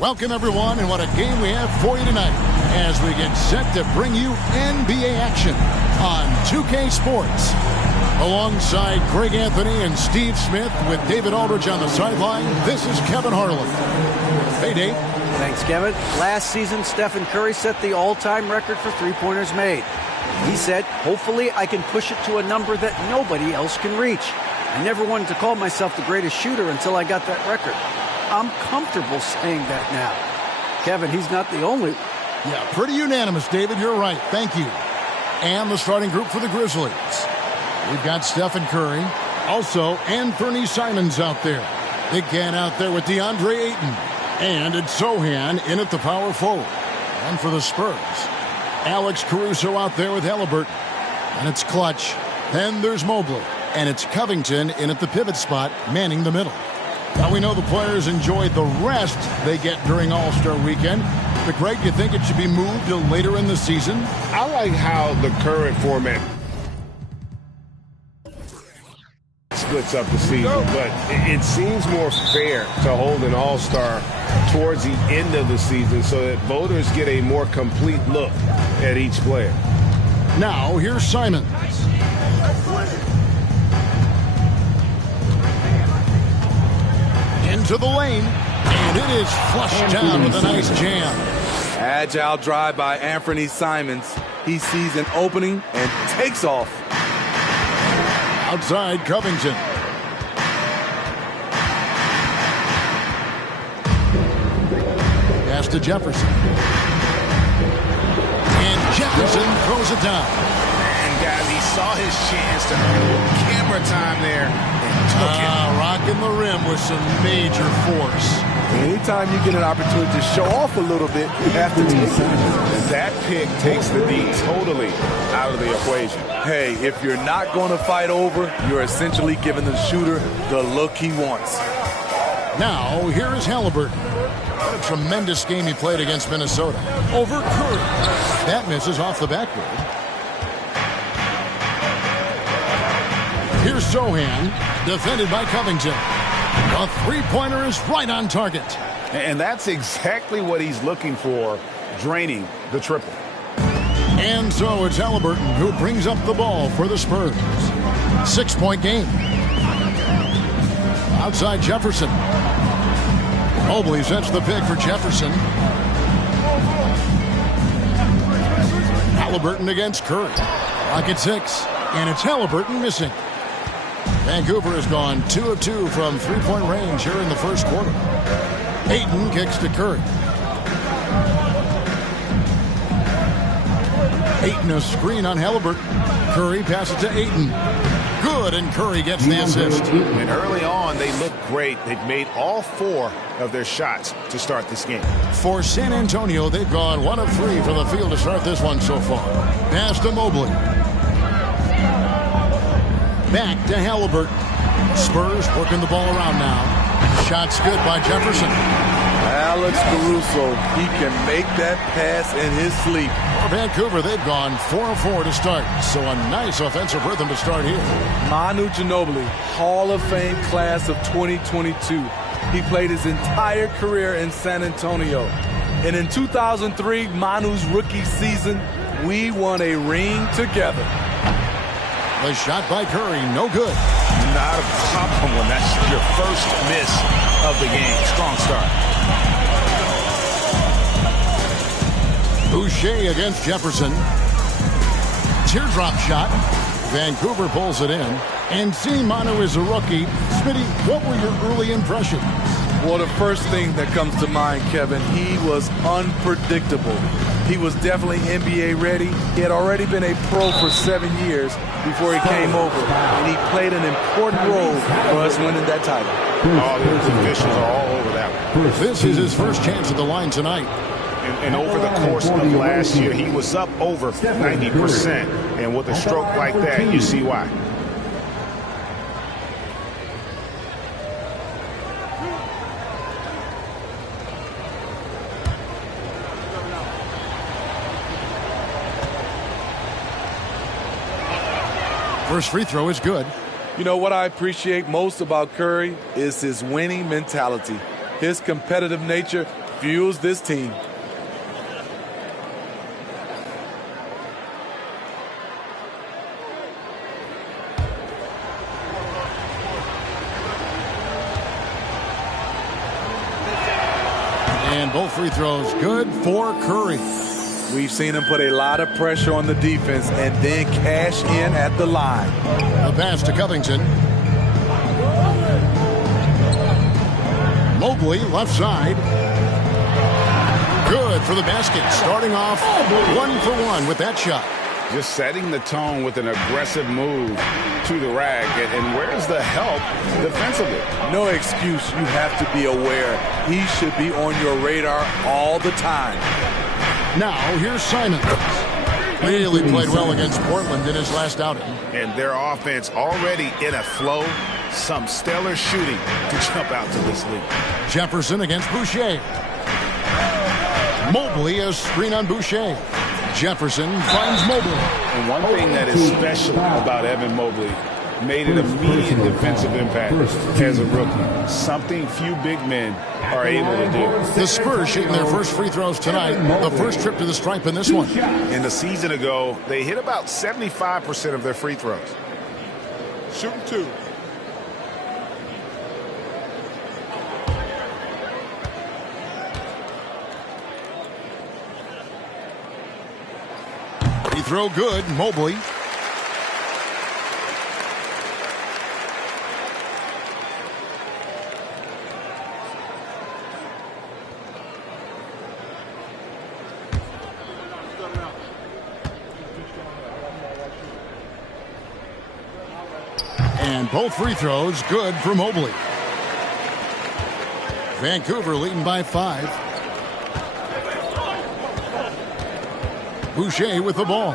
Welcome, everyone, and what a game we have for you tonight as we get set to bring you NBA action on 2K Sports. Alongside Greg Anthony and Steve Smith with David Aldridge on the sideline, this is Kevin Harlan. Hey, Dave. Thanks, Kevin. Last season, Stephen Curry set the all-time record for three-pointers made. He said, hopefully I can push it to a number that nobody else can reach. I never wanted to call myself the greatest shooter until I got that record. I'm comfortable saying that now. Kevin, he's not the only. Yeah, pretty unanimous, David. You're right. Thank you. And the starting group for the Grizzlies. We've got Stephen Curry. Also, Anthony Simons out there. Big Can out there with DeAndre Ayton. And it's Sohan in at the power forward. And for the Spurs, Alex Caruso out there with Halliburton. And it's Clutch. Then there's Mobley. And it's Covington in at the pivot spot, manning the middle. Now we know the players enjoy the rest they get during All-Star Weekend. But Greg, do you think it should be moved to later in the season? I like how the current format splits up the season, but it seems more fair to hold an All-Star towards the end of the season so that voters get a more complete look at each player. Now, here's Simons. Into the lane, and it is flushed down with a nice jam. Agile drive by Anthony Simons. He sees an opening and takes off. Outside, Covington. Pass to Jefferson. And Jefferson throws it down. And guys, he saw his chance to earn camera time there and took it. Rocking the rim with some major force. Anytime you get an opportunity to show off a little bit, you have to take it. That pick takes the D totally out of the equation. Hey, if you're not going to fight over, you're essentially giving the shooter the look he wants. Now, here is Halliburton. What a tremendous game he played against Minnesota. Over Curry. That misses off the backboard. Here's Sohan, defended by Covington. A three-pointer is right on target. And that's exactly what he's looking for, draining the triple. And so it's Halliburton who brings up the ball for the Spurs. 6-point game. Outside Jefferson. Mobley sets the pick for Jefferson. Halliburton against Curry. Rocket 6. And it's Halliburton missing. Vancouver has gone 2 of 2 from three-point range here in the first quarter. Ayton kicks to Curry. Ayton a screen on Halliburton. Curry passes to Ayton. Good, and Curry gets the assist. And early on, they looked great. They've made all 4 of their shots to start this game. For San Antonio, they've gone 1 of 3 from the field to start this one so far. Pass to Mobley. Back to Halliburton. Spurs working the ball around now. Shot's good by Jefferson. Alex Caruso, he can make that pass in his sleep. For Vancouver, they've gone 4 of 4 to start. So a nice offensive rhythm to start here. Manu Ginobili, Hall of Fame class of 2022. He played his entire career in San Antonio. And in 2003, Manu's rookie season, we won a ring together. The shot by Curry, no good. Not a problem when that's your first miss of the game. Strong start. Boucher against Jefferson. Teardrop shot. Vancouver pulls it in. And seeing Manu is a rookie. Smitty, what were your early impressions? Well, the first thing that comes to mind, Kevin, he was unpredictable. He was definitely NBA ready. He had already been a pro for 7 years before he came over, and he played an important role for us winning that title. All those officials are all over that one. This is his first chance at the line tonight. And over the course of last year, he was up over 90%. And with a stroke like that, you see why. First free throw is good. You know what I appreciate most about Curry is his winning mentality. His competitive nature fuels this team. And both free throws good for Curry. We've seen him put a lot of pressure on the defense and then cash in at the line. The pass to Covington. Mobley, left side. Good for the basket. Starting off 1-for-1 with that shot. Just setting the tone with an aggressive move to the rack. And where's the help defensively? No excuse. You have to be aware. He should be on your radar all the time. Now, here's Simons. Really played well against Portland in his last outing. And their offense already in a flow. Some stellar shooting to jump out to this league. Jefferson against Boucher. Mobley, a screen on Boucher. Jefferson finds Mobley. And one thing that is special about Evan Mobley, made an immediate defensive impact as a rookie. Something few big men are able to do. The Spurs shooting their first free throws tonight. The first trip to the stripe in this one. In the season ago, they hit about 75% of their free throws. Shooting 2. Free throw good, Mobley. And both free throws good for Mobley. Vancouver leading by 5. Boucher with the ball.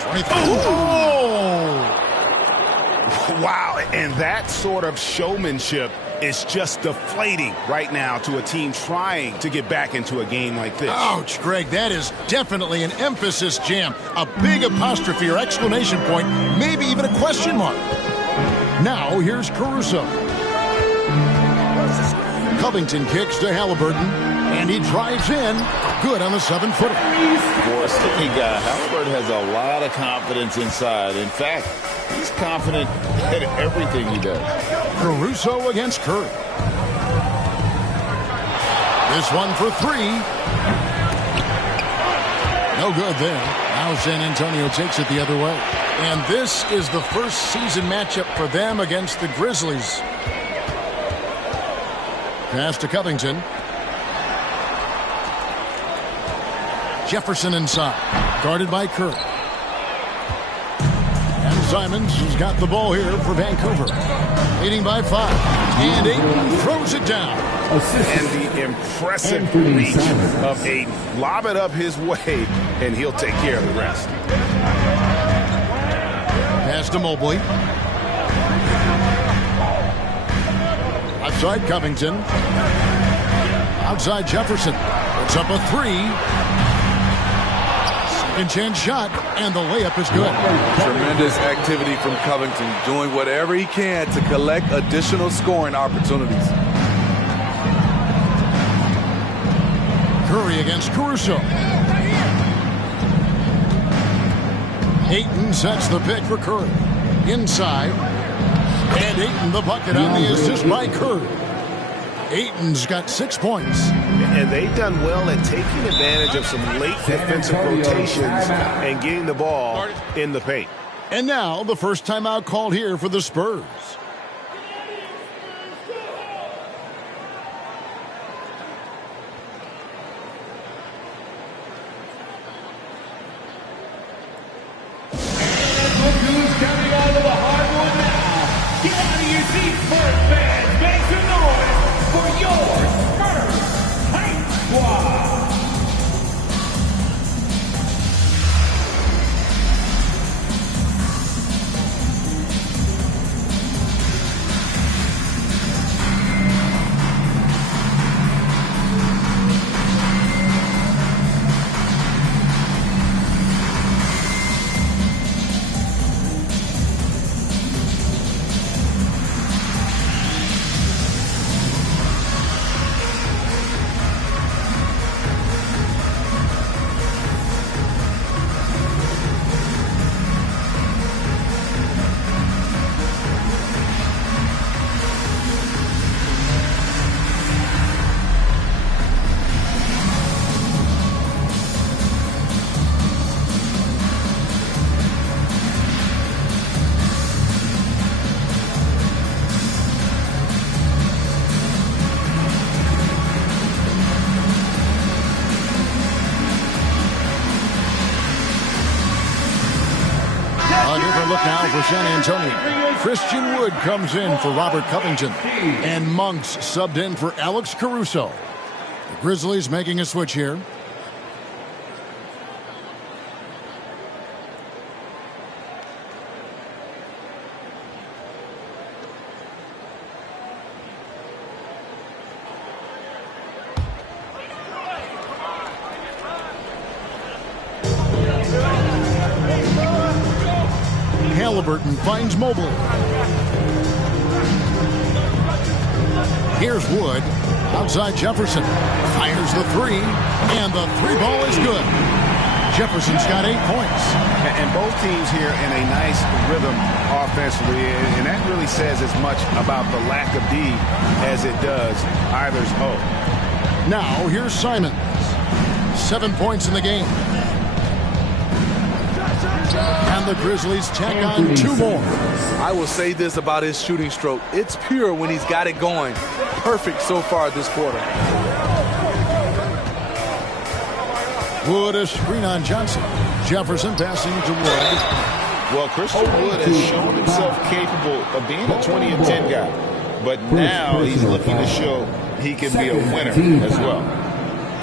23. Oh! Wow, and that sort of showmanship is just deflating right now to a team trying to get back into a game like this. Ouch, Greg, that is definitely an emphasis jam. A big apostrophe or exclamation point, maybe even a question mark. Now, here's Caruso. Covington kicks to Halliburton, and he drives in. Good on the 7-footer. For a skinny guy, Halliburton has a lot of confidence inside. In fact, he's confident at everything he does. Caruso against Curry. This one for 3. No good there. Now San Antonio takes it the other way. And this is the first season matchup for them against the Grizzlies. Pass to Covington. Jefferson inside. Guarded by Curry. And Simons has got the ball here for Vancouver. Leading by 5. And Ayton throws it down. And the impressive reach of Ayton. Lob it up his way, and he'll take care of the rest. Pass to Mobley. Outside Covington. Outside Jefferson. Puts up a 3. Second chance shot, and the layup is good. Tremendous activity from Covington, doing whatever he can to collect additional scoring opportunities. Curry against Caruso. Ayton sets the pick for Curry. Inside. And Ayton the bucket on the assist by Curry. Ayton's got 6 points. And they've done well at taking advantage of some late defensive rotations and getting the ball in the paint. And now the first timeout called here for the Spurs. for San Antonio. Christian Wood comes in for Robert Covington. And Monks subbed in for Alex Caruso. The Grizzlies making a switch here. Halliburton finds Mobley. Here's Wood. Outside Jefferson. Fires the three. And the three ball is good. Jefferson's got 8 points. And both teams here in a nice rhythm offensively. And that really says as much about the lack of D as it does either's O. Now here's Simons. 7 points in the game. And the Grizzlies tack on 2 more. I will say this about his shooting stroke. It's pure when he's got it going. Perfect so far this quarter. Wood a screen on Johnson. Jefferson passing to Wood. Well, Christian Wood has shown himself capable of being a 20 and 10 guy. But now he's looking to show he can be a winner as well.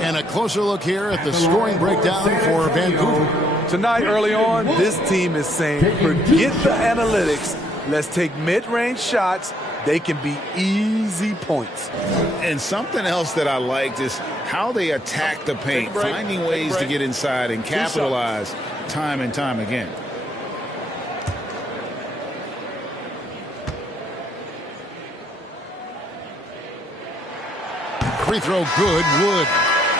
And a closer look here at the scoring breakdown for Vancouver. Tonight, early on, this team is saying, forget the analytics. Let's take mid-range shots. They can be easy points. And something else that I liked is how they attack the paint, finding ways to get inside and capitalize time and time again. Free throw good, Wood.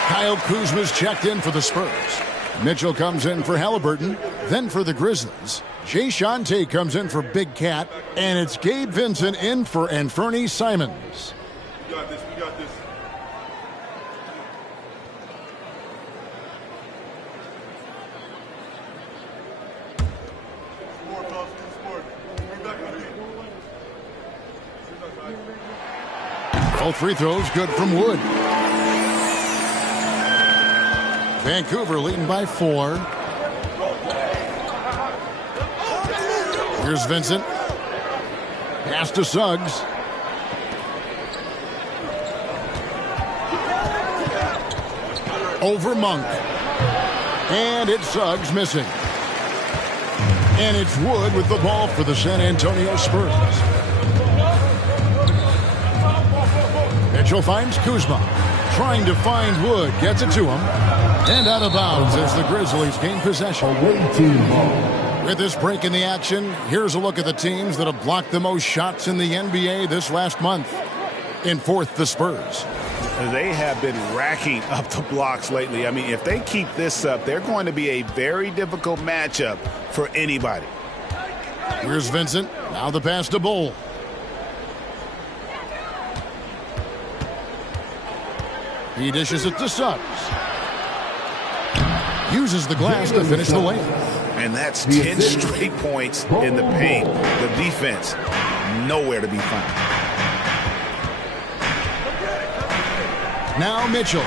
Kyle Kuzma's checked in for the Spurs. Mitchell comes in for Halliburton, then for the Grizzlies. Jay Shante comes in for Big Cat, and it's Gabe Vincent in for Anfernee Simons. We got this. Both free throws good from Wood. Vancouver leading by 4. Here's Vincent. Pass to Suggs. Over Monk. And it's Suggs missing. And it's Wood with the ball for the San Antonio Spurs. Mitchell finds Kuzma. Trying to find Wood. Gets it to him. And out of bounds as the Grizzlies gain possession. With this break in the action, here's a look at the teams that have blocked the most shots in the NBA this last month. In fourth, the Spurs. They have been racking up the blocks lately. I mean, if they keep this up, they're going to be a very difficult matchup for anybody. Here's Vincent. Now the pass to Bull. He dishes it to Suggs. Uses the glass to finish the layup. And that's 10 straight points in the paint. The defense, nowhere to be found. Now Mitchell.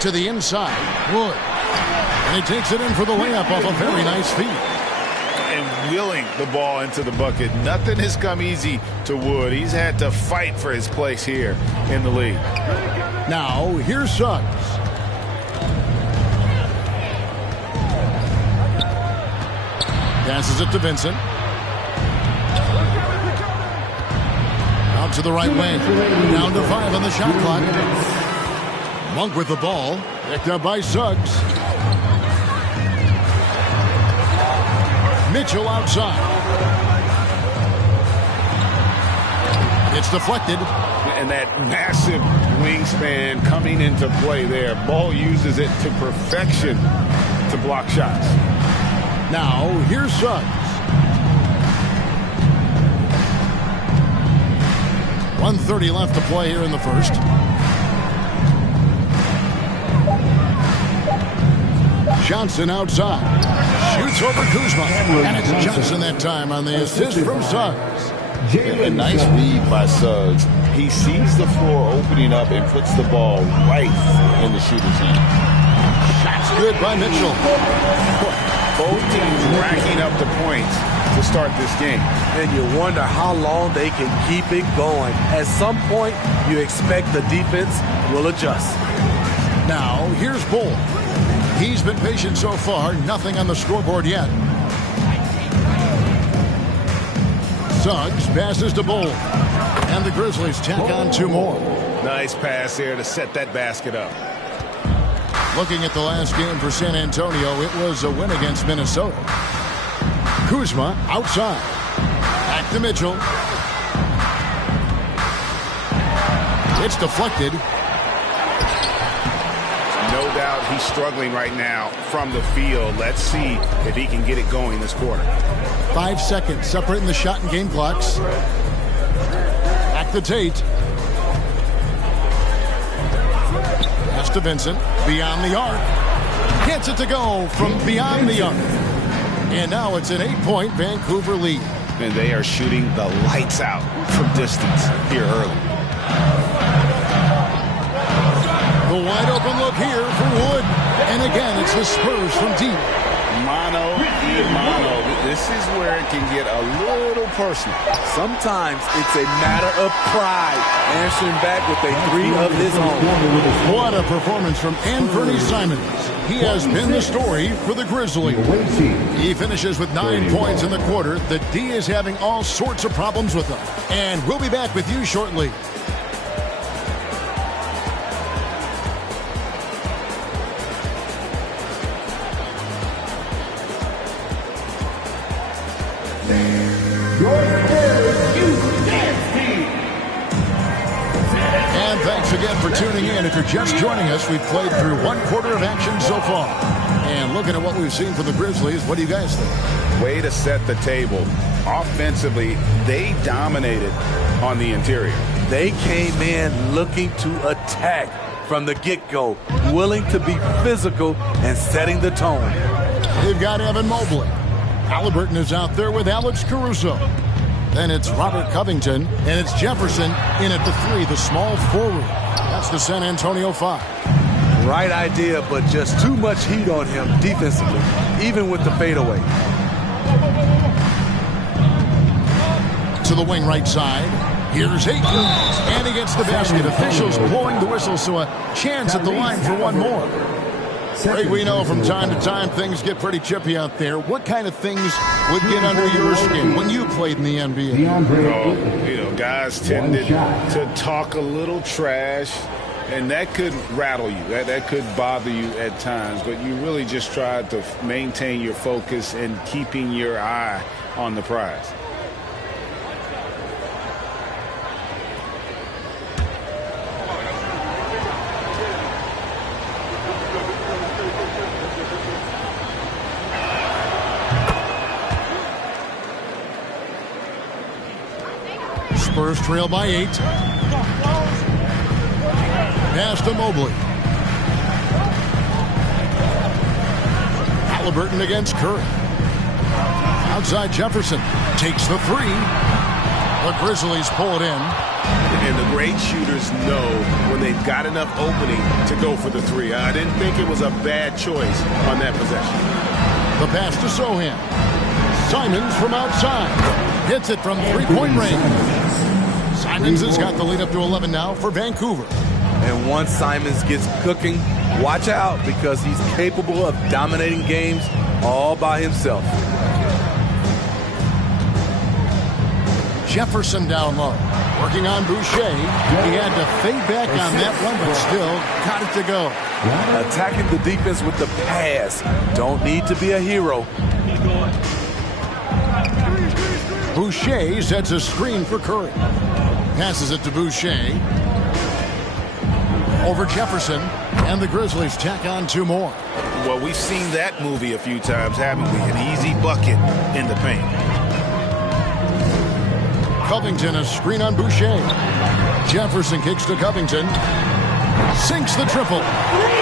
To the inside. Wood. And he takes it in for the layup off a very nice feed. And wheeling the ball into the bucket. Nothing has come easy to Wood. He's had to fight for his place here in the league. Now, here's Suggs. Passes it to Vincent. Out to the right wing. Down to 5 on the shot clock. Monk with the ball. Picked up by Suggs. Mitchell outside. It's deflected. And that massive wingspan coming into play there. Ball uses it to perfection to block shots. Now, here's Suggs. 1:30 left to play here in the first. Johnson outside. Shoots over Kuzma. And it's Johnson that time on the assist from Suggs. A nice read by Suggs. He sees the floor opening up and puts the ball right in the shooter's hand. Shots good by Mitchell. Both teams racking up the points to start this game. And you wonder how long they can keep it going. At some point, you expect the defense will adjust. Now, here's Bull. He's been patient so far. Nothing on the scoreboard yet. Suggs passes to Bull. And the Grizzlies tack on 2 more. Nice pass there to set that basket up. Looking at the last game for San Antonio, it was a win against Minnesota. Kuzma outside. Back to Mitchell. It's deflected. No doubt he's struggling right now from the field. Let's see if he can get it going this quarter. 5 seconds separating the shot and game clocks. Back to Tate. Pass to Vincent. Beyond the arc. Gets it to go from beyond the arc. And now it's an 8-point Vancouver lead. And they are shooting the lights out from distance here early. The wide open look here for Wood. And again, it's the Spurs from deep. Mano y mano. This is where it can get a little personal. Sometimes it's a matter of pride, answering back with a 3 of his own. What a performance from Anthony Simons. He has been the story for the Grizzlies. He finishes with 9 points in the quarter. The D is having all sorts of problems with him. And we'll be back with you shortly. And thanks again for tuning in. If you're just joining us, we've played through 1 quarter of action so far. And looking at what we've seen from the Grizzlies, what do you guys think? Way to set the table. Offensively, they dominated on the interior. They came in looking to attack from the get-go, willing to be physical and setting the tone. They've got Evan Mobley. Halliburton is out there with Alex Caruso. Then it's Robert Covington, and it's Jefferson in at the 3, the small forward. That's the San Antonio 5. Right idea, but just too much heat on him defensively, even with the fadeaway. To the wing right side. Here's Ayton, and he gets the basket. Officials blowing the whistle, so a chance at the line for 1 more. Greg, we know from time to time things get pretty chippy out there. What kind of things would get under your skin when you played in the NBA? Oh, guys tended to talk a little trash, and that could rattle you. That could bother you at times, but you really just tried to maintain your focus and keeping your eye on the prize. Spurs trail by 8. Pass to Mobley. Halliburton against Curry. Outside Jefferson. Takes the 3. The Grizzlies pull it in. And the great shooters know when they've got enough opening to go for the 3. I didn't think it was a bad choice on that possession. The pass to Sohan. Simons from outside. Hits it from 3-point range. Simons has got the lead up to 11 now for Vancouver. And once Simons gets cooking, watch out because he's capable of dominating games all by himself. Jefferson down low. Working on Boucher. He had to fade back on that one, but still got it to go. Attacking the defense with the pass. Don't need to be a hero. Boucher sets a screen for Curry. Passes it to Boucher. Over Jefferson. And the Grizzlies tack on 2 more. Well, we've seen that movie a few times, haven't we? An easy bucket in the paint. Covington, a screen on Boucher. Jefferson kicks to Covington. Sinks the triple.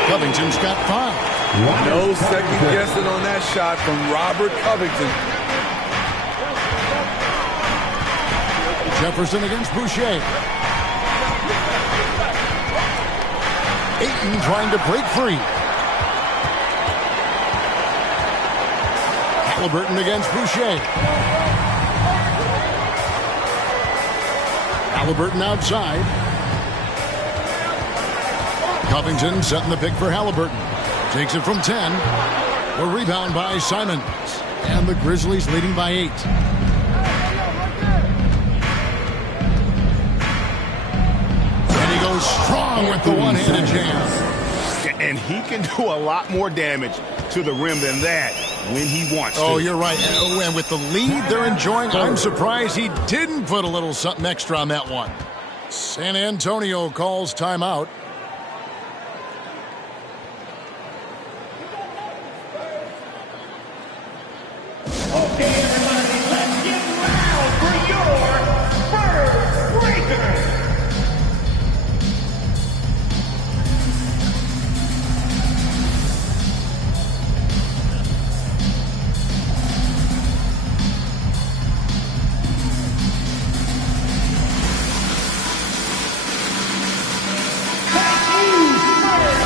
Covington's got 5. No second guessing on that shot from Robert Covington. Jefferson against Boucher. Ayton trying to break free. Halliburton against Boucher. Halliburton outside. Covington setting the pick for Halliburton. Takes it from 10. A rebound by Simons. And the Grizzlies leading by 8. And he goes strong with the one-handed jam. And he can do a lot more damage to the rim than that when he wants to. Oh, you're right. And with the lead they're enjoying, I'm surprised he didn't put a little something extra on that one. San Antonio calls timeout. Okay, everybody, let's get loud for your Spurs Breakers.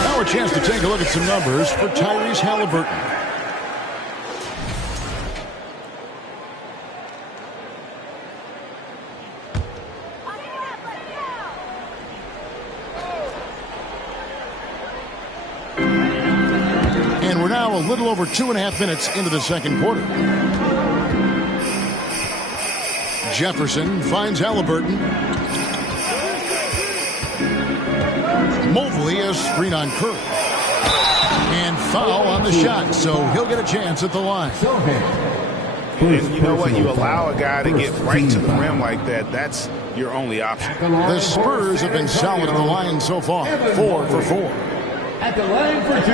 Now a chance to take a look at some numbers for Tyrese Halliburton. And we're now a little over 2.5 minutes into the second quarter. Jefferson finds Halliburton. Mobley a screen on Curry. And foul on the shot, so he'll get a chance at the line. And you know what? You allow a guy to get right to the rim like that, that's your only option. The Spurs have been solid at the line so far. 4 for 4. At the line for 2.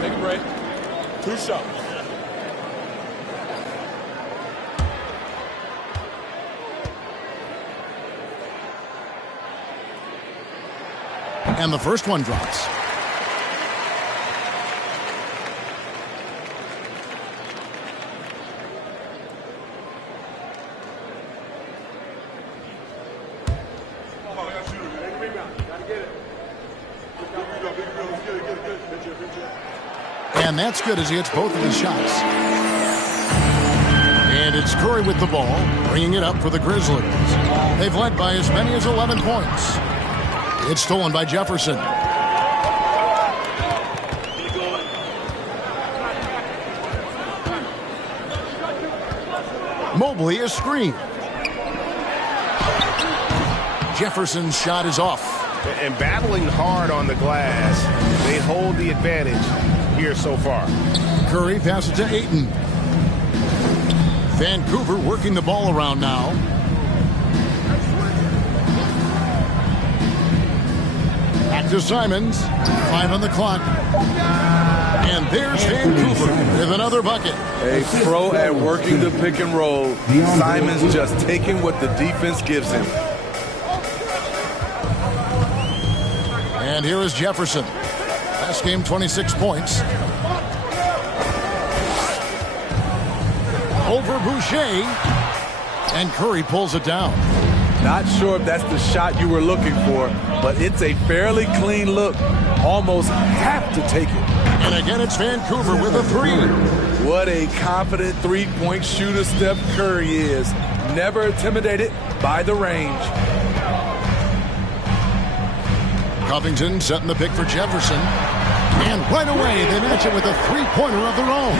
Take a break. 2 shots. And the first one drops. And that's good as he hits both of his shots. And it's Curry with the ball, bringing it up for the Grizzlies. They've led by as many as 11 points. It's stolen by Jefferson. Mobley a screen. Jefferson's shot is off. And battling hard on the glass, they hold the advantage here so far. Curry passes to Ayton. Vancouver working the ball around now. Back to Simons. 5 on the clock. And there's Vancouver with another bucket. A pro at working the pick and roll. Simons just taking what the defense gives him. And here is Jefferson. Last game, 26 points. Over Boucher. And Curry pulls it down. Not sure if that's the shot you were looking for, but it's a fairly clean look. Almost have to take it. And again, it's Vancouver with a 3. What a confident three-point shooter Steph Curry is. Never intimidated by the range. Covington setting the pick for Jefferson. And right away, they match it with a three-pointer of their own.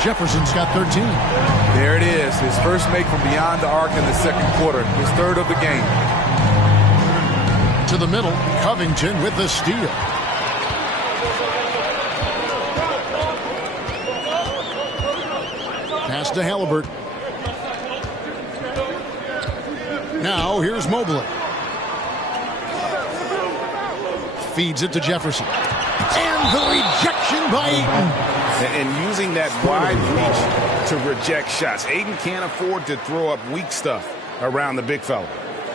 Jefferson's got 13. There it is, his first make from beyond the arc in the second quarter, his third of the game. To the middle, Covington with the steal. Pass to Halliburton. Now, here's Mobley. Feeds it to Jefferson. And the rejection by Ayton. And using that wide reach to reject shots. Ayton can't afford to throw up weak stuff around the big fella.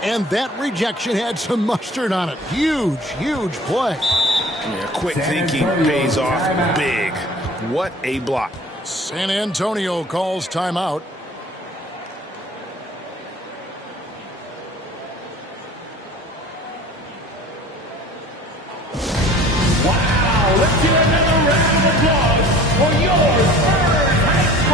And that rejection had some mustard on it. Huge, huge play. Yeah, quick thinking pays off big. What a block. San Antonio calls timeout. Wow, let's hear another round of applause for your Spurs.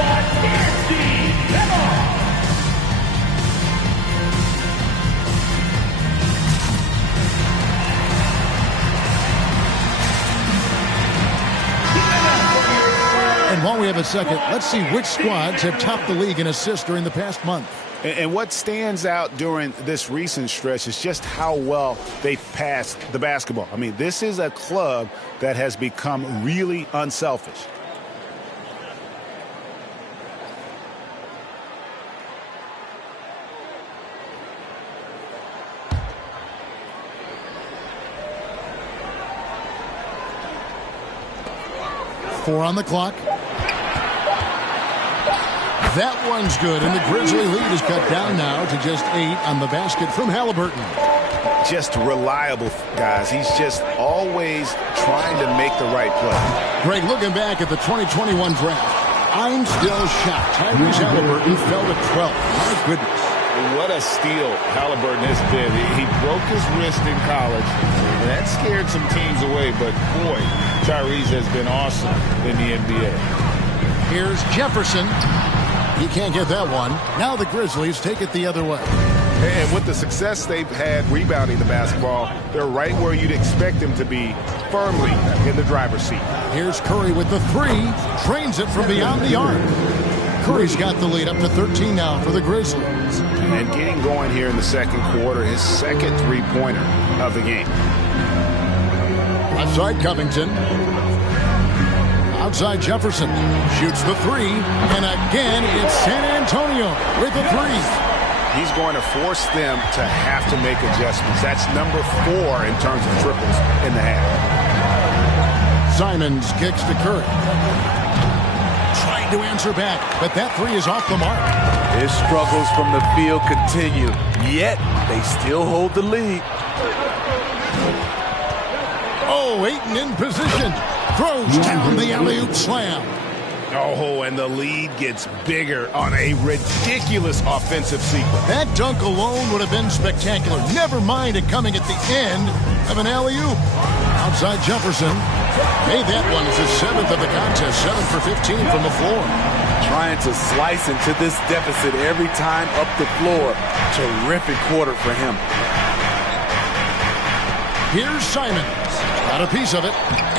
have a second. Let's see which squads have topped the league in assists during the past month. And what stands out during this recent stretch is just how well they passed the basketball. I mean, this is a club that has become really unselfish. Four on the clock. That one's good, and the Grizzly lead is cut down now to just 8 on the basket from Halliburton. Just reliable, guys. He's just always trying to make the right play. Greg, looking back at the 2021 draft, I'm still shocked. Tyrese Halliburton fell to 12. My goodness. What a steal Halliburton has been. He broke his wrist in college, and that scared some teams away, but boy, Tyrese has been awesome in the NBA. Here's Jefferson. He can't get that one. Now the Grizzlies take it the other way. And with the success they've had rebounding the basketball, they're right where you'd expect them to be, firmly in the driver's seat. Here's Curry with the three. Trains it from beyond the arc. Curry's got the lead up to 13 now for the Grizzlies. And getting going here in the second quarter, his second three-pointer of the game. Left side, Covington. Outside, Jefferson shoots the three, and again it's San Antonio with the three. He's going to force them to have to make adjustments. That's number 4 in terms of triples in the half. Simons kicks to Curry. Trying to answer back, but that three is off the mark. His struggles from the field continue, yet they still hold the lead. Oh, Ayton in position. Throws down the alley-oop slam. Oh, and the lead gets bigger on a ridiculous offensive sequence. That dunk alone would have been spectacular. Never mind it coming at the end of an alley-oop. Outside Jefferson. Made that one as his 7th of the contest. 7 for 15 from the floor. Trying to slice into this deficit every time up the floor. Terrific quarter for him. Here's Simons. Got a piece of it,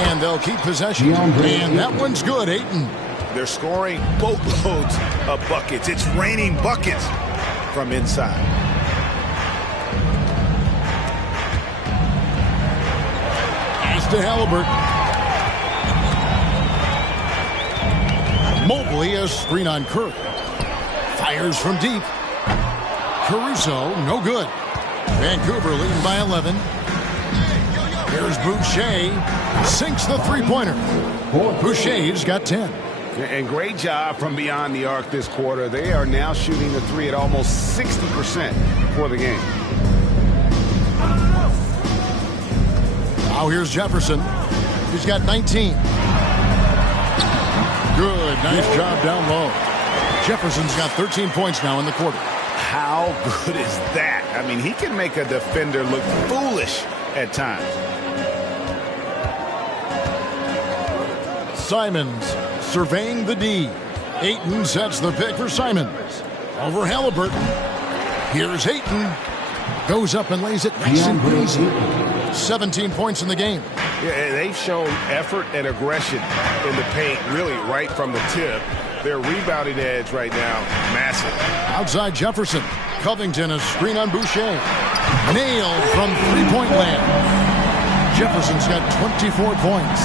and they'll keep possession. And that one's good, Ayton. They're scoring boatloads of buckets. It's raining buckets from inside. Pass to Halliburton. Mobley, a screen on Curry. Fires from deep. Caruso, no good. Vancouver leading by 11. Here's Boucher. Sinks the three-pointer. Boucher's got 10. And great job from beyond the arc this quarter. They are now shooting the three at almost 60% for the game. Now here's Jefferson. He's got 19. Good. Nice job down low. Jefferson's got 13 points now in the quarter. How good is that? I mean, he can make a defender look foolish at times. Simons surveying the D. Ayton sets the pick for Simons. Over Halliburton. Here's Ayton. Goes up and lays it nice and easy. 17 points in the game. Yeah, they've shown effort and aggression in the paint, really right from the tip. Their rebounding edge right now, massive. Outside Jefferson. Covington, a screen on Boucher. Nailed from three-point land. Jefferson's got 24 points.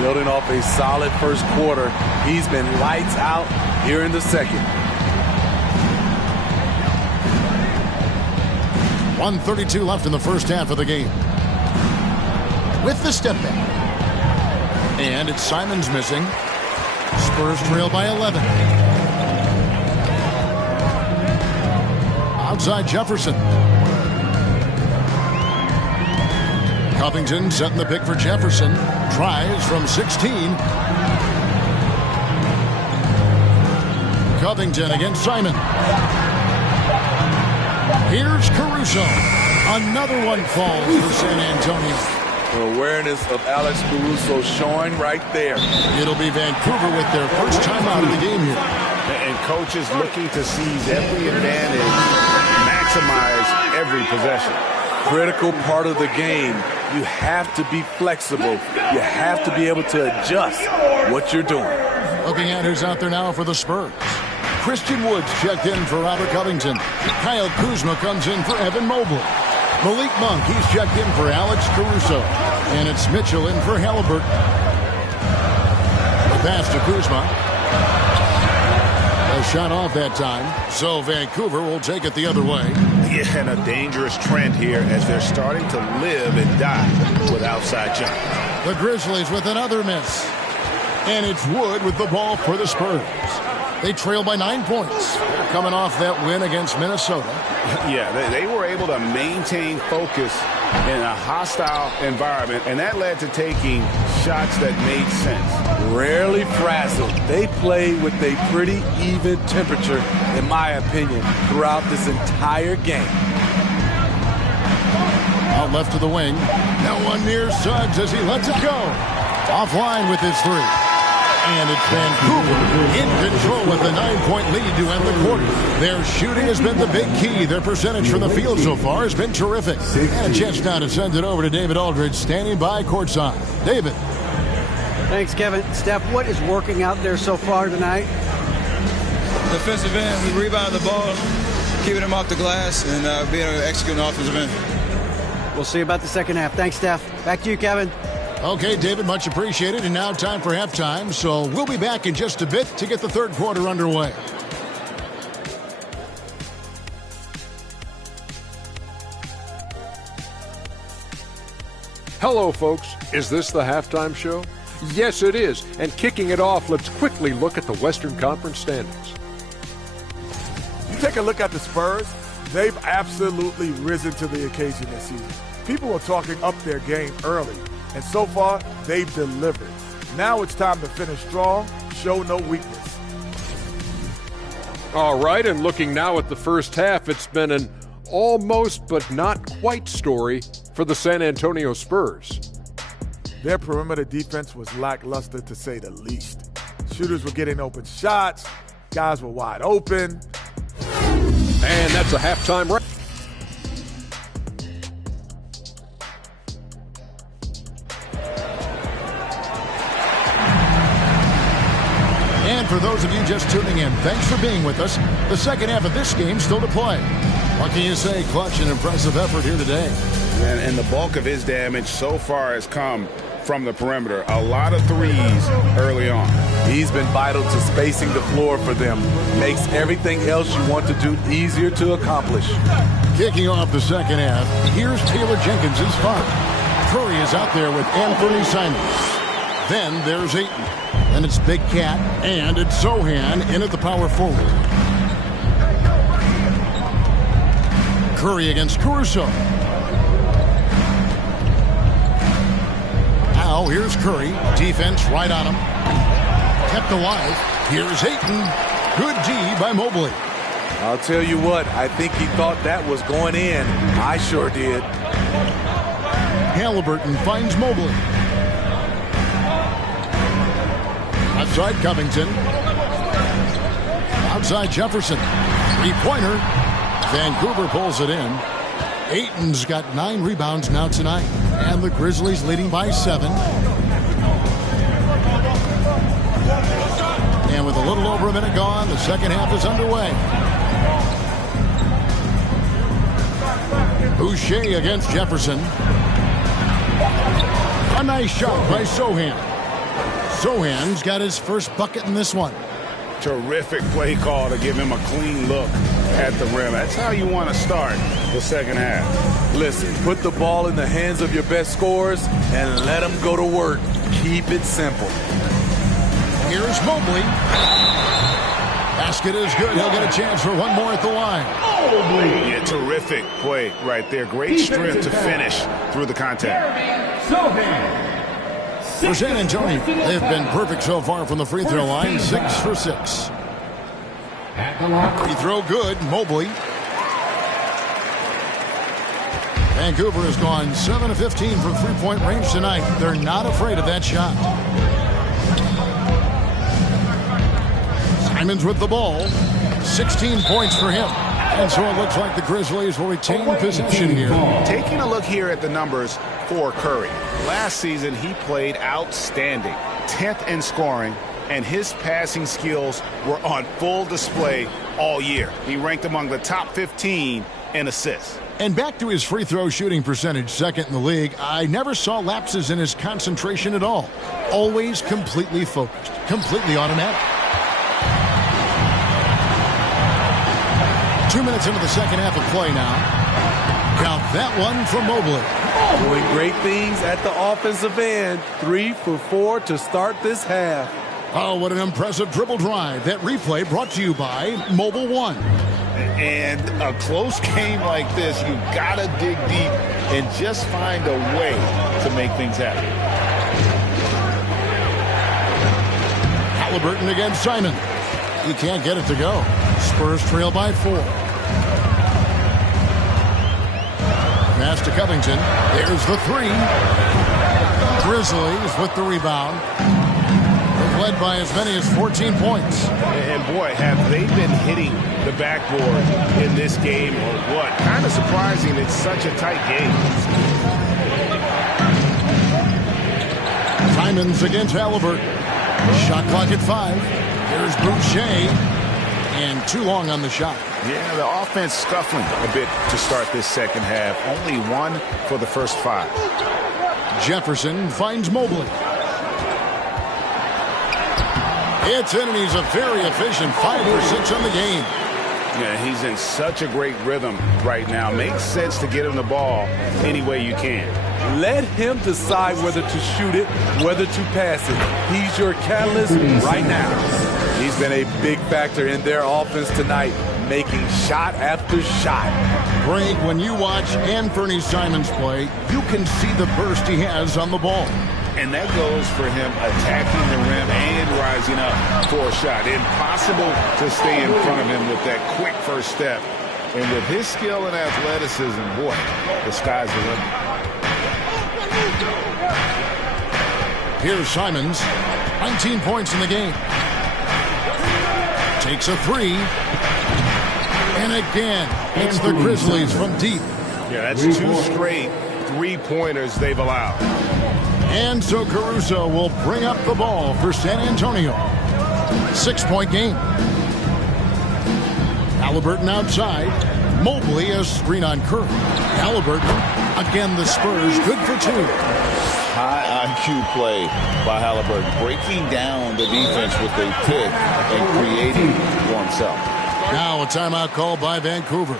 Building off a solid first quarter, he's been lights out here in the second. 1:32 left in the first half of the game. With the step back. And it's Simons missing. Spurs trail by 11. Outside Jefferson. Covington setting the pick for Jefferson. Tries from 16. Covington against Simon. Here's Caruso. Another one falls for San Antonio. The awareness of Alex Caruso showing right there. It'll be Vancouver with their first time out of the game here. And coaches looking to seize every advantage, maximize every possession. Critical part of the game. You have to be flexible. You have to be able to adjust what you're doing. Looking at who's out there now for the Spurs. Christian Woods checked in for Robert Covington. Kyle Kuzma comes in for Evan Mobley. Malik Monk, he's checked in for Alex Caruso. And it's Mitchell in for Halliburton. The pass to Kuzma. A shot off that time, so Vancouver will take it the other way. Yeah, and a dangerous trend here as they're starting to live and die with outside jump. The Grizzlies with another miss. And it's Wood with the ball for the Spurs. They trail by 9 points. They're coming off that win against Minnesota. Yeah, they were able to maintain focus in a hostile environment, and that led to taking shots that made sense. Rarely frazzled. They play with a pretty even temperature, in my opinion, throughout this entire game. Out left to the wing. Now one near Suggs as he lets it go. Offline with his three. And it's Vancouver in control with a 9-point lead to end the quarter. Their shooting has been the big key. Their percentage from the field so far has been terrific. And a chance now to send it over to David Aldridge, standing by courtside. David. Thanks, Kevin. Steph, what is working out there so far tonight? Defensive end, we rebound the ball, keeping them off the glass, and being able to execute an offensive end. We'll see about the second half. Thanks, Steph. Back to you, Kevin. Okay, David, much appreciated. And now time for halftime. So we'll be back in just a bit to get the third quarter underway. Hello, folks. Is this the halftime show? Yes, it is. And kicking it off, let's quickly look at the Western Conference standings. You take a look at the Spurs, they've absolutely risen to the occasion this season. People are talking up their game early, and so far, they've delivered. Now it's time to finish strong, show no weakness. All right, and looking now at the first half, it's been an almost but not quite story for the San Antonio Spurs. Their perimeter defense was lackluster, to say the least. Shooters were getting open shots, guys were wide open. And that's a halftime wrap. And for those of you just tuning in, thanks for being with us. The second half of this game still to play. What can you say? Clutch and impressive effort here today. And the bulk of his damage so far has come from the perimeter. A lot of threes early on. He's been vital to spacing the floor for them. Makes everything else you want to do easier to accomplish. Kicking off the second half, here's Taylor Jenkins' foul. Curry is out there with Anthony Simons. Then there's Ayton. Then it's Big Cat, and it's Sohan in at the power forward. Curry against Caruso. Now here's Curry. Defense right on him. Kept alive. Here's Ayton. Good D by Mobley. I'll tell you what, I think he thought that was going in. I sure did. Halliburton finds Mobley. Outside Covington. Outside Jefferson. Three-pointer. Vancouver pulls it in. Ayton's got 9 rebounds now tonight. And the Grizzlies leading by 7. And with a little over a minute gone, the second half is underway. Boucher against Jefferson. A nice shot by Sohan. Sohan's got his first bucket in this one. Terrific play call to give him a clean look at the rim. That's how you want to start the second half. Listen, put the ball in the hands of your best scorers and let them go to work. Keep it simple. Here's Mobley. Basket is good. He'll get a chance for one more at the line. Yeah, terrific play right there. Great strength to finish through the contact. For San Antonio, they've been perfect so far from the free throw line. 6 for 6. Free throw good. Mobley. Vancouver has gone 7 of 15 from three-point range tonight. They're not afraid of that shot. Simons with the ball. 16 points for him. And so it looks like the Grizzlies will retain possession here. Taking a look here at the numbers for Curry. Last season, he played outstanding. 10th in scoring and his passing skills were on full display all year. He ranked among the top 15 in assists. And back to his free throw shooting percentage, second in the league. I never saw lapses in his concentration at all. Always completely focused, completely automatic. 2 minutes into the second half of play now. Count that one for Mobley. Doing great things at the offensive end. 3 for 4 to start this half. Oh, what an impressive dribble drive. That replay brought to you by Mobile One. And a close game like this, you gotta dig deep and just find a way to make things happen. Halliburton against Simon. He can't get it to go. Spurs trail by 4. Pass to Covington. There's the 3. Grizzlies with the rebound. They've led by as many as 14 points. And boy, have they been hitting the backboard in this game or what? Kind of surprising it's such a tight game. Simons against Halliburton. Shot clock at 5. Here's Boucher. And too long on the shot. Yeah, the offense scuffling a bit to start this second half. Only 1 for the first 5. Jefferson finds Mobley. It's in, and he's a very efficient 5 for 6 on the game. Yeah, he's in such a great rhythm right now. Makes sense to get him the ball any way you can. Let him decide whether to shoot it, whether to pass it. He's your catalyst right now. He's been a big factor in their offense tonight, making shot after shot. Greg, when you watch Anthony Simons play, you can see the burst he has on the ball. And that goes for him attacking the rim and rising up for a shot. Impossible to stay in front of him with that quick first step. And with his skill and athleticism, boy, the sky's the limit. Here's Simons. 19 points in the game. Takes a 3. And again, it's the Grizzlies from deep. Yeah, that's 2 straight 3-pointers they've allowed. And so Caruso will bring up the ball for San Antonio. 6-point game. Halliburton outside. Mobley a screen on Curry. Halliburton, again the Spurs, good for 2. High IQ play by Halliburton, breaking down the defense with a pick and creating for himself. Now a timeout called by Vancouver.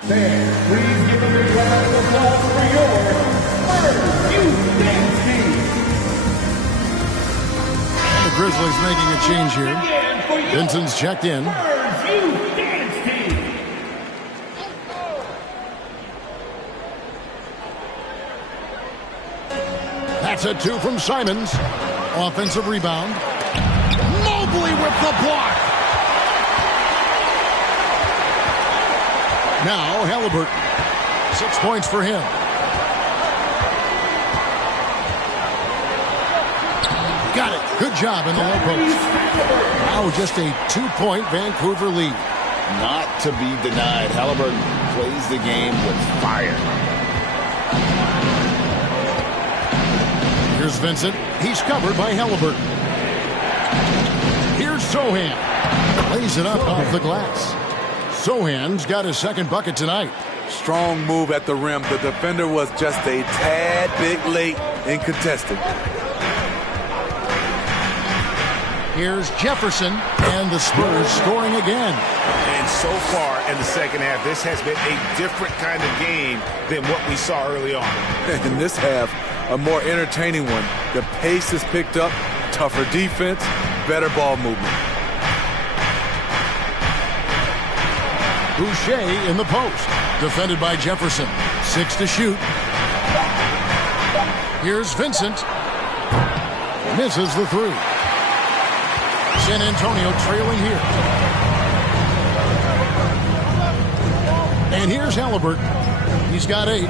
Fans, please give a big round of applause for your Spurs youth dance team. And the Grizzlies making a change here. Vincent's checked in. Spurs youth dance team. That's a 2 from Simons. Offensive rebound. Mobley with the block. Now Halliburton. 6 points for him. Got it. Good job in the low post. Now just a 2-point Vancouver lead. Not to be denied. Halliburton plays the game with fire. Here's Vincent. He's covered by Halliburton. Here's Sohan. Lays it up off the glass. Sohan's got his second bucket tonight. Strong move at the rim. The defender was just a tad bit late in contesting. Here's Jefferson, and the Spurs scoring again. And so far in the second half, this has been a different kind of game than what we saw early on. In this half, a more entertaining one. The pace is picked up, tougher defense, better ball movement. Boucher in the post, defended by Jefferson. 6 to shoot. Here's Vincent. Misses the 3. San Antonio trailing here. And here's Halliburton. He's got 8.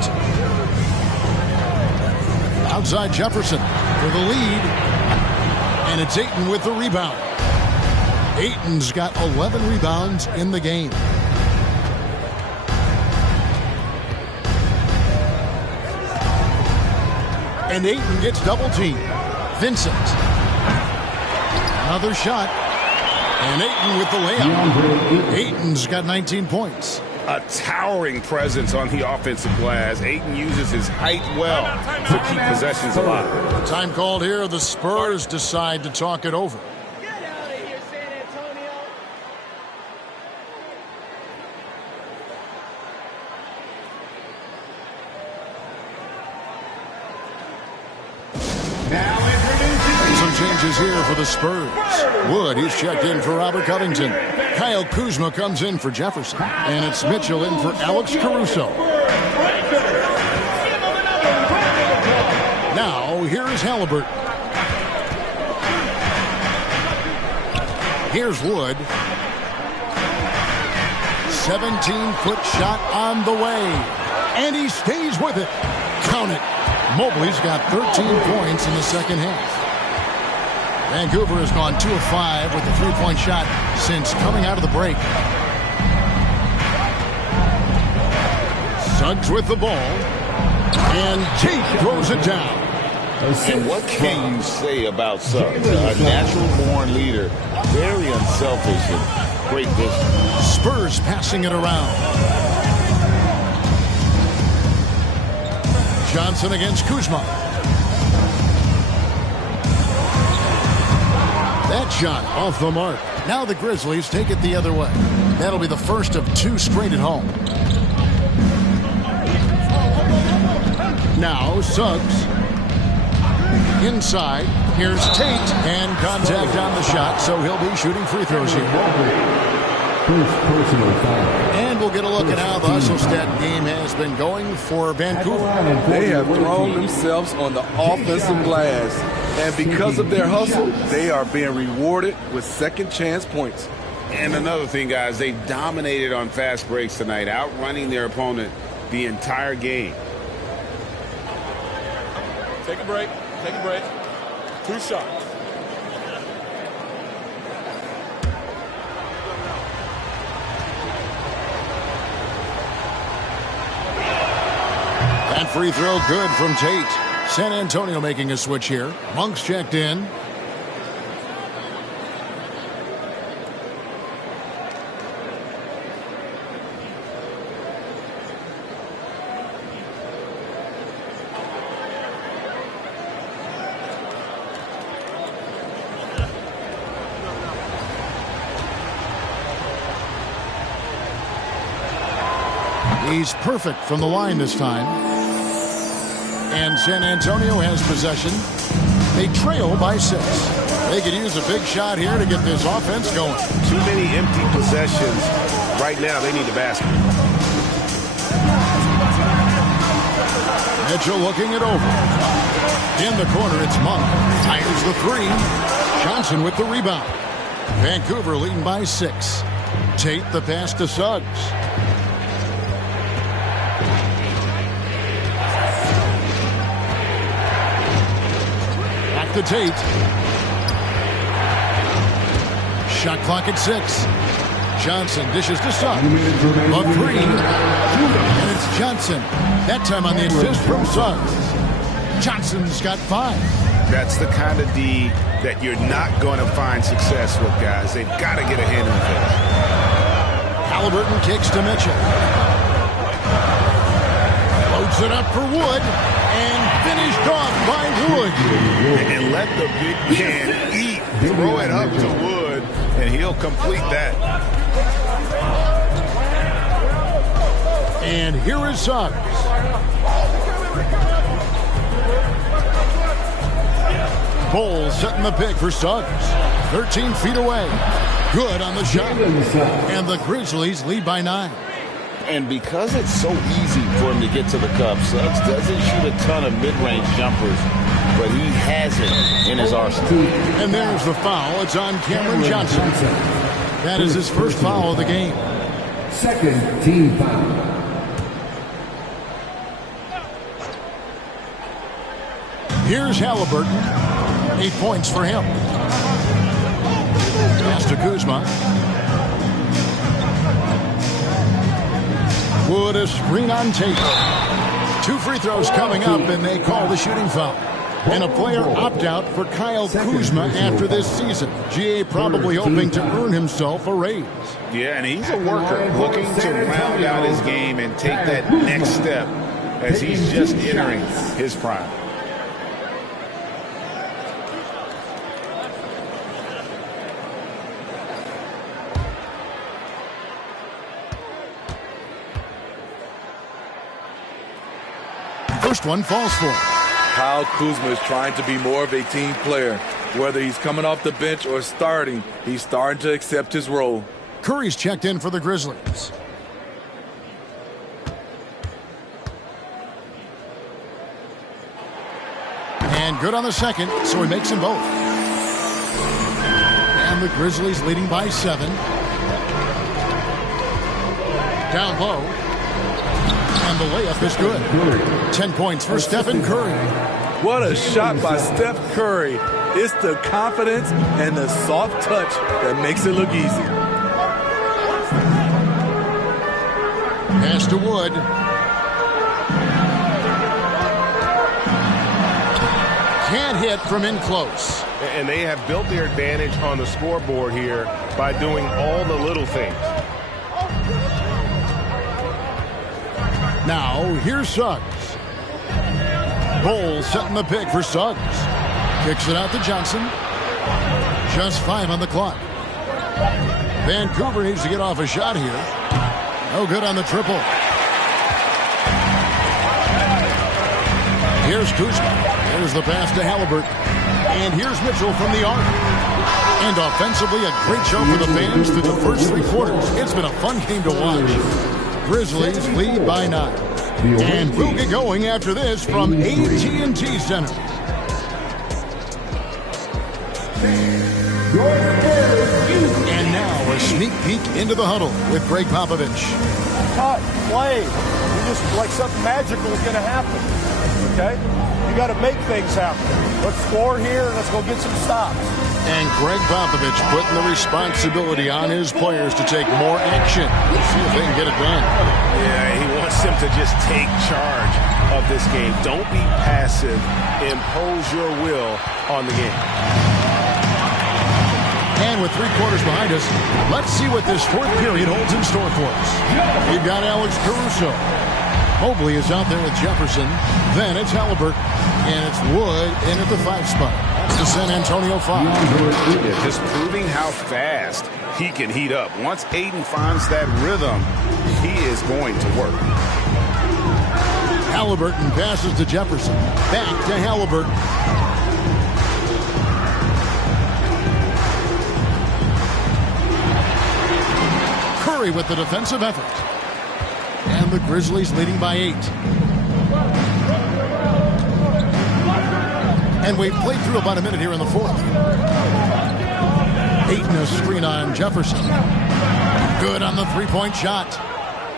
Outside Jefferson for the lead. And it's Ayton with the rebound. Ayton's got 11 rebounds in the game. And Ayton gets double-teamed. Vincent. Another shot. And Ayton with the layup. Ayton's got 19 points. A towering presence on the offensive glass. Ayton uses his height well to keep possessions alive. Time called here. The Spurs decide to talk it over. Get out of here, San Antonio. Now introducing some changes here for the Spurs. Wood, he's checked in for Robert Covington. Kyle Kuzma comes in for Jefferson. And it's Mitchell in for Alex Caruso. Now, here is Halliburton. Here's Wood. 17-foot shot on the way. And he stays with it. Count it. Mobley's got 13 points in the second half. Vancouver has gone 2 of 5 with a three-point shot since coming out of the break. Suggs with the ball. And Tate throws it down. And what can you say about Suggs? A natural-born leader, very unselfish and great vision. Spurs passing it around. Johnson against Kuzma. That shot off the mark. Now the Grizzlies take it the other way. That'll be the first of 2 straight at home. Now Suggs. Inside. Here's Tate. And contact on the shot, so he'll be shooting free throws here. And we'll get a look at how the hustle stat game has been going for Vancouver. They have thrown themselves on the offensive glass. And because of their hustle, they are being rewarded with second chance points. And another thing, guys, they dominated on fast breaks tonight, outrunning their opponent the entire game. Take a break. Take a break. 2 shots. That free throw good from Tate. San Antonio making a switch here. Monk's checked in. He's perfect from the line this time. And San Antonio has possession. They trail by 6. They could use a big shot here to get this offense going. Too many empty possessions. Right now, they need a basket. Mitchell looking it over. In the corner, it's Monk. Fires the 3. Johnson with the rebound. Vancouver leading by 6. Tate the pass to Suggs. To Tate. Shot clock at 6. Johnson dishes to Suggs. A 3. And it's Johnson. That time on the assist from Suggs. Johnson's got 5. That's the kind of D that you're not going to find success with, guys. They've got to get a hand in the face. Halliburton kicks to Mitchell. Loads it up for Wood. And finished off by Wood. And let the big man eat. Throw it up to Wood, and he'll complete that. And here is Suggs. Bowles setting the pick for Suggs. 13 feet away. Good on the shot. And the Grizzlies lead by 9. And because it's so easy for him to get to the cup, Suggs doesn't shoot a ton of mid-range jumpers, but he has it in his arsenal. And there's the foul. It's on Cameron Johnson. That is his first foul of the game. Second team foul. Here's Halliburton. 8 points for him. Pass to Kuzma. Wood a screen on Tate. 2 free throws coming up, and they call the shooting foul. And a player opt-out for Kyle Kuzma after this season. GA probably hoping to earn himself a raise. Yeah, and he's a worker looking to round out his game and take that next step as he's just entering his prime. First one falls for him. Kyle Kuzma is trying to be more of a team player. Whether he's coming off the bench or starting, he's starting to accept his role. Curry's checked in for the Grizzlies. And good on the second, so he makes them both. And the Grizzlies leading by 7. Down low. And the layup is good. 10 points for Stephen Curry. What a shot by Steph Curry. It's the confidence and the soft touch that makes it look easy. Pass to Wood. Can't hit from in close. And they have built their advantage on the scoreboard here by doing all the little things. Now, here's Suggs. Bowles setting the pick for Suggs. Kicks it out to Johnson. Just 5 on the clock. Vancouver needs to get off a shot here. No good on the triple. Here's Kuzma. There's the pass to Halliburton. And here's Mitchell from the arc. And offensively, a great show for the fans through the first 3 quarters. It's been a fun game to watch. Grizzlies lead by 9. And we'll get going after this from AT&T Center. And now a sneak peek into the huddle with Greg Popovich. Cut, play. You just like something magical is going to happen. Okay? You got to make things happen. Let's score here and let's go get some stops. And Greg Popovich putting the responsibility on his players to take more action. Let's see if they can get it done. Yeah, he wants them to just take charge of this game. Don't be passive. Impose your will on the game. And with 3 quarters behind us, let's see what this 4th period holds in store for us. We've got Alex Caruso. Mobley is out there with Jefferson. Then it's Halliburton. And it's Wood in at the 5 spot. That's the San Antonio 5. Yeah, just proving how fast he can heat up. Once Aiden finds that rhythm, he is going to work. Halliburton passes to Jefferson. Back to Halliburton. Curry with the defensive effort. And the Grizzlies leading by 8. And we've played through about a minute here in the 4th. Ayton a screen on Jefferson. Good on the 3-point shot.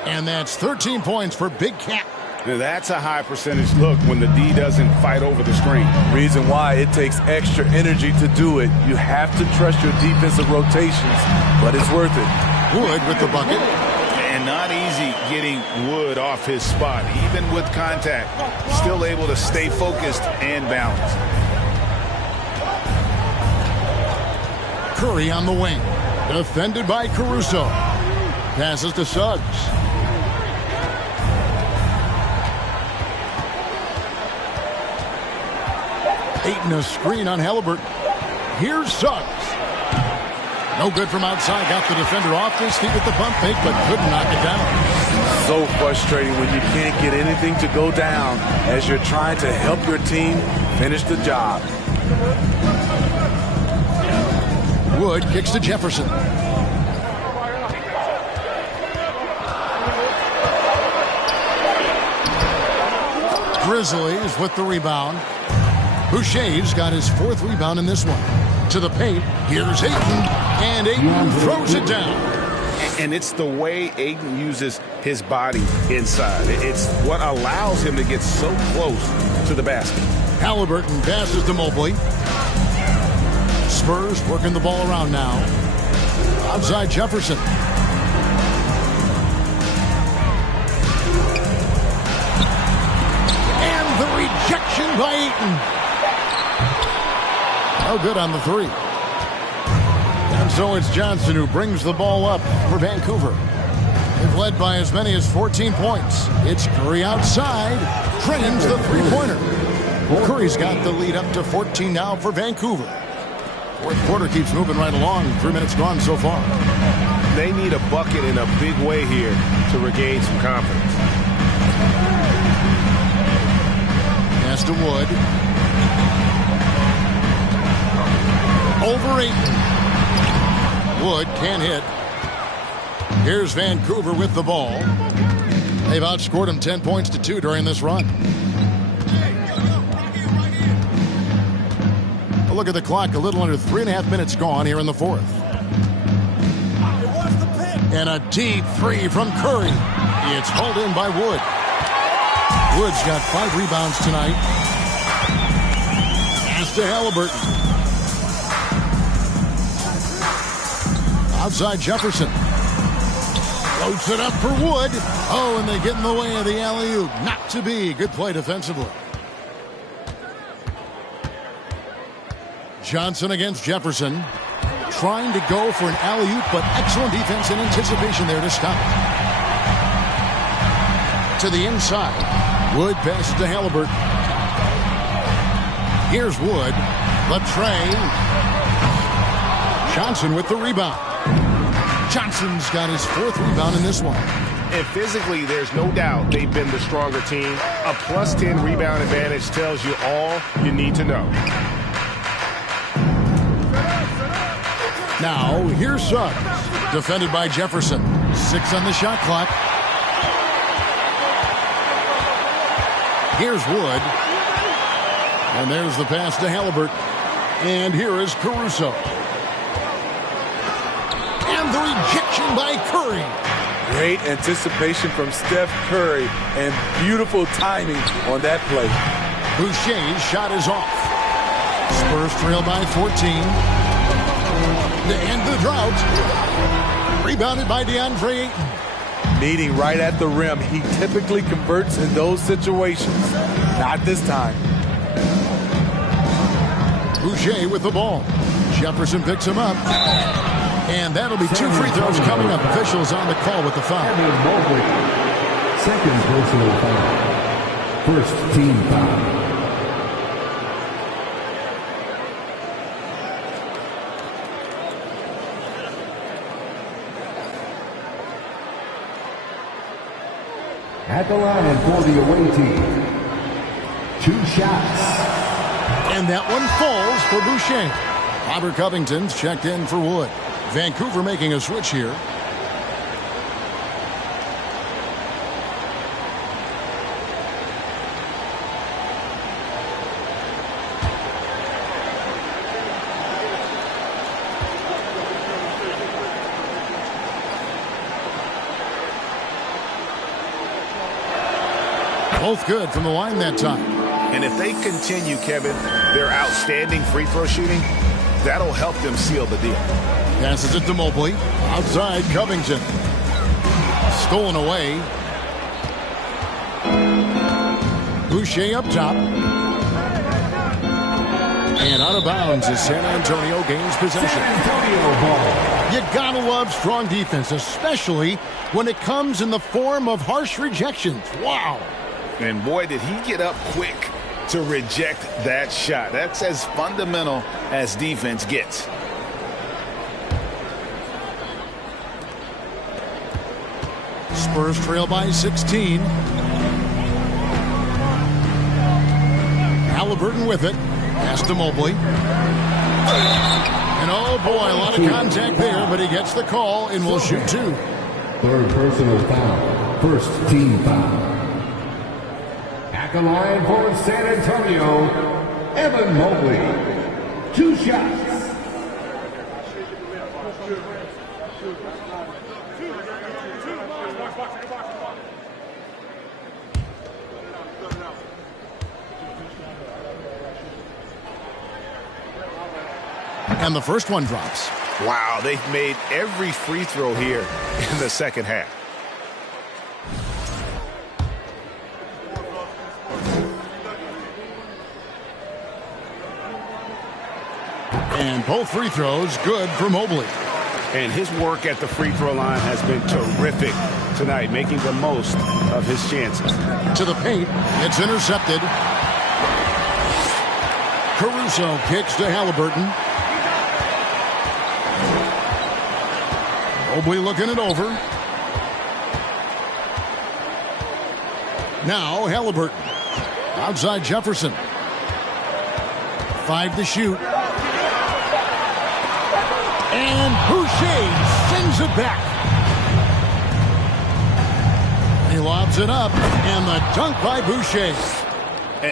And that's 13 points for Big Cat. Now that's a high percentage look when the D doesn't fight over the screen. Reason why it takes extra energy to do it. You have to trust your defensive rotations, but it's worth it. Wood with the bucket. And not easy getting Wood off his spot. Even with contact, still able to stay focused and balanced. Curry on the wing. Defended by Caruso. Passes to Suggs. Ayton a screen on Halliburton. Here's Suggs. No good from outside. Got the defender off his feet with the pump fake, but couldn't knock it down. So frustrating when you can't get anything to go down as you're trying to help your team finish the job. Wood kicks to Jefferson. Grizzlies with the rebound. Boucher's got his 4th rebound in this one. To the paint. Here's Ayton. And Ayton throws it down. And it's the way Ayton uses his body inside. It's what allows him to get so close to the basket. Halliburton passes to Mobley. Spurs working the ball around now. Outside Jefferson. Ayton. No good on the three. And so it's Johnson who brings the ball up for Vancouver. They've led by as many as 14 points. It's Curry outside. Drains the three-pointer. Curry's got the lead up to 14 now for Vancouver. Fourth quarter keeps moving right along. 3 minutes gone so far. They need a bucket in a big way here to regain some confidence. Pass to Wood. Over Ayton. Wood can't hit. Here's Vancouver with the ball. They've outscored him 10 points to 2 during this run. A look at the clock. A little under 3.5 minutes gone here in the fourth. And a deep three from Curry. It's hauled in by Wood. Wood's got 5 rebounds tonight. Pass to Halliburton. Outside Jefferson. Floats it up for Wood. Oh, and they get in the way of the alley-oop. Not to be. Good play defensively. Johnson against Jefferson. Trying to go for an alley-oop, but excellent defense and anticipation there to stop it. To the inside. Wood passes to Halliburton. Here's Wood. Latray. Johnson with the rebound. Johnson's got his 4th rebound in this one. And physically, there's no doubt they've been the stronger team. A plus 10 rebound advantage tells you all you need to know. Now, here's Suggs. Defended by Jefferson. 6 on the shot clock. Here's Wood. And there's the pass to Halliburton. And here is Caruso. And the rejection by Curry. Great anticipation from Steph Curry and beautiful timing on that play. Boucher's shot is off. Spurs trail by 14. To end the drought. Rebounded by DeAndre Ayton. Meeting right at the rim. He typically converts in those situations. Not this time. Boucher with the ball. Jefferson picks him up. And that'll be 2 free throws coming up. Officials on the call with the foul. Second personal foul. First team foul. At the line for the away team. 2 shots. And that one falls for Boucher. Robert Covington's checked in for Wood. Vancouver making a switch here. Both good from the line that time. And if they continue, Kevin, their outstanding free throw shooting, that'll help them seal the deal. Passes it to Mobley. Outside Covington. Stolen away. Boucher up top. And out of bounds as San Antonio gains possession. You gotta love strong defense, especially when it comes in the form of harsh rejections. Wow. And boy, did he get up quick to reject that shot. That's as fundamental as defense gets. Spurs trail by 16. Halliburton with it. Pass to Mobley. And oh boy, a lot of contact there, but he gets the call and will shoot 2. Third personal foul. First team foul. At the line for San Antonio, Evan Mobley. 2 shots. And the first one drops. Wow, they've made every free throw here in the second half. And both free throws good for Mobley. And his work at the free throw line has been terrific tonight, making the most of his chances. To the paint. It's intercepted. Caruso kicks to Halliburton. Mobley looking it over. Now Halliburton. Outside Jefferson. 5 to shoot. And Boucher sends it back. He lobs it up. And the dunk by Boucher.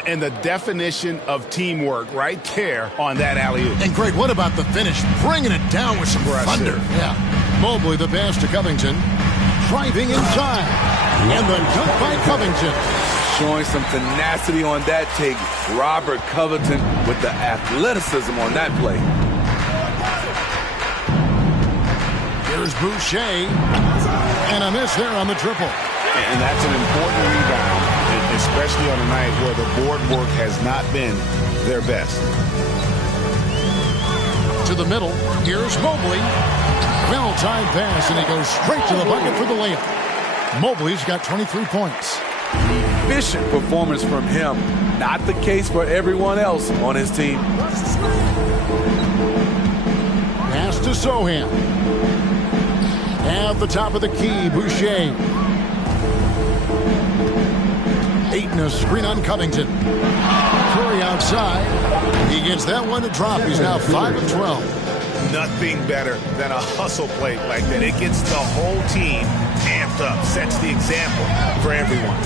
And the definition of teamwork right there on that alley-oop. And Greg, what about the finish? Bringing it down with some thunder. Yeah. Mobley the pass to Covington. Driving inside. And the dunk by Covington. Showing some tenacity on that take. Robert Covington with the athleticism on that play. Here's Boucher. And a miss there on the triple. And that's an important rebound, especially on a night where the board work has not been their best. To the middle. Here's Mobley. Well-timed pass, and he goes straight to the bucket for the layup. Mobley's got 23 points. Efficient performance from him. Not the case for everyone else on his team. Pass to Sohan. At the top of the key, Boucher. Ayton a screen on Covington. Curry outside. He gets that one to drop. He's now 5 of 12. Nothing better than a hustle play like that. It gets the whole team amped up, sets the example for everyone.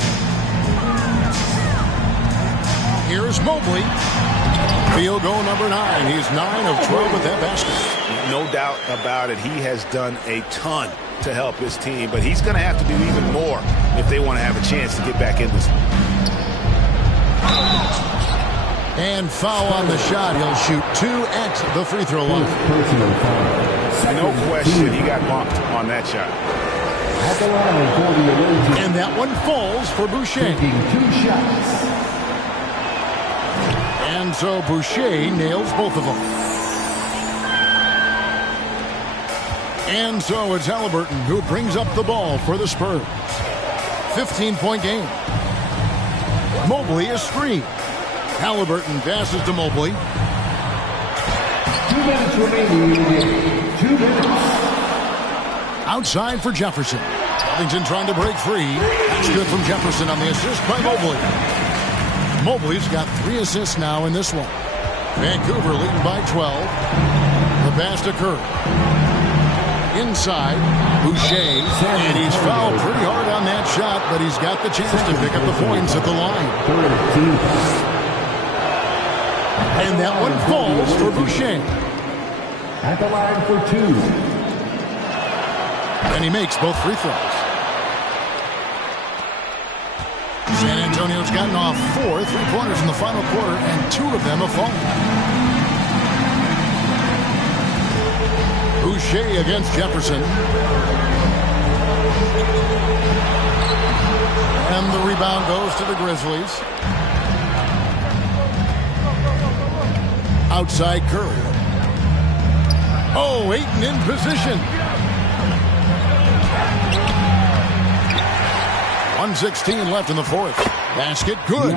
Here's Mobley. Field goal number 9. He's 9 of 12 with that basket. No doubt about it. He has done a ton to help his team, but he's going to have to do even more if they want to have a chance to get back in this one. And foul on the shot. He'll shoot 2 at the free throw line. No question, he got bumped on that shot. And that one falls for Boucher. And so Boucher nails both of them. And so it's Halliburton who brings up the ball for the Spurs. 15-point game. Mobley is screen. Halliburton passes to Mobley. 2 minutes remaining in the game. 2 minutes. Outside for Jefferson. Covington trying to break free. That's good from Jefferson on the assist by Mobley. Mobley's got 3 assists now in this one. Vancouver leading by 12. The pass to Curry. Inside, Boucher, and he's fouled pretty hard on that shot, but he's got the chance to pick up the points at the line. And that one falls for Boucher. At the line for 2. And he makes both free throws. San Antonio's gotten off 4 3-pointers in the final quarter, and 2 of them have fallen. Boucher against Jefferson. And the rebound goes to the Grizzlies. Outside Curry. Oh, Ayton in position. 1:16 left in the fourth. Basket good.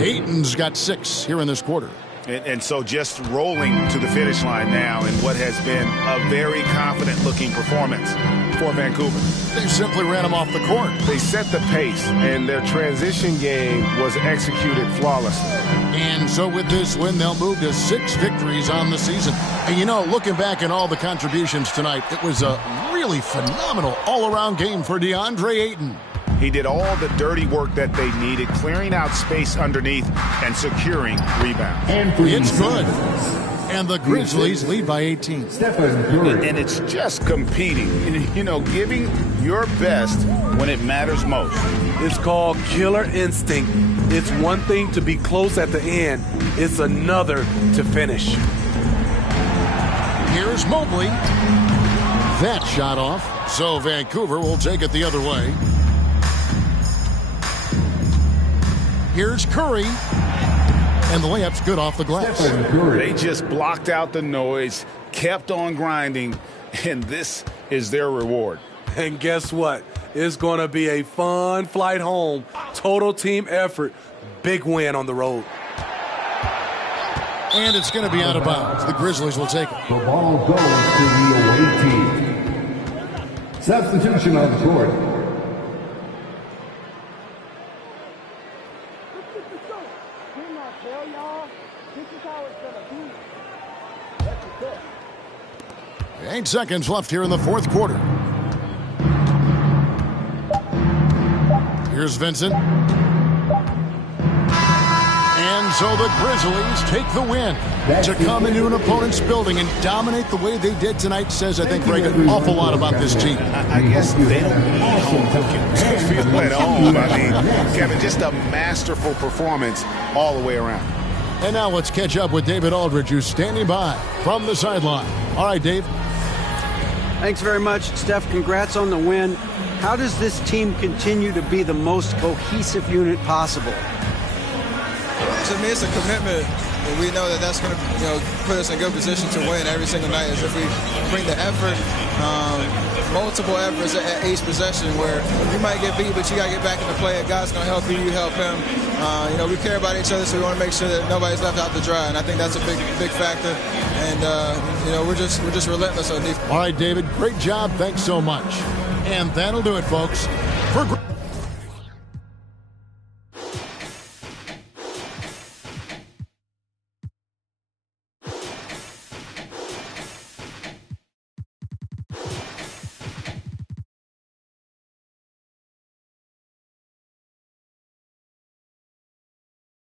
Ayton's got 6 here in this quarter. And so just rolling to the finish line now in what has been a very confident-looking performance for Vancouver. They simply ran him off the court. They set the pace, and their transition game was executed flawlessly. And so with this win, they'll move to 6 victories on the season. And, you know, looking back at all the contributions tonight, it was a really phenomenal all-around game for DeAndre Ayton. He did all the dirty work that they needed, clearing out space underneath and securing rebounds. It's good. And the Grizzlies lead by 18. And it's just competing, you know, giving your best when it matters most. It's called killer instinct. It's one thing to be close at the end. It's another to finish. Here's Mobley. That shot off. So Vancouver will take it the other way. Here's Curry. And the layup's good off the glass. They just blocked out the noise, kept on grinding, and this is their reward. And guess what? It's going to be a fun flight home. Total team effort. Big win on the road. And it's going to be out of bounds. The Grizzlies will take it. The ball goes to the away team. Substitution on the court. Eight seconds left here in the fourth quarter. Here's Vincent. And so the Grizzlies take the win. To come into an opponent's building and dominate the way they did tonight says, I think, Greg, an awful lot about this team. I guess they don't need home cooking to feel at home. I mean, Kevin, just a masterful performance all the way around. And now let's catch up with David Aldridge, who's standing by from the sideline. All right, Dave. Thanks very much, Steph. Congrats on the win. How does this team continue to be the most cohesive unit possible? To me, it's a commitment. And we know that that's going to put us in a good position to win every single night. Is if we bring the effort, multiple efforts at each possession where you might get beat, but you got to get back in the play. God's going to help you, you help him. We care about each other, so we want to make sure that nobody's left out to dry. And I think that's a big factor. And, we're just relentless on defense. All right, David, great job. Thanks so much. And that'll do it, folks. For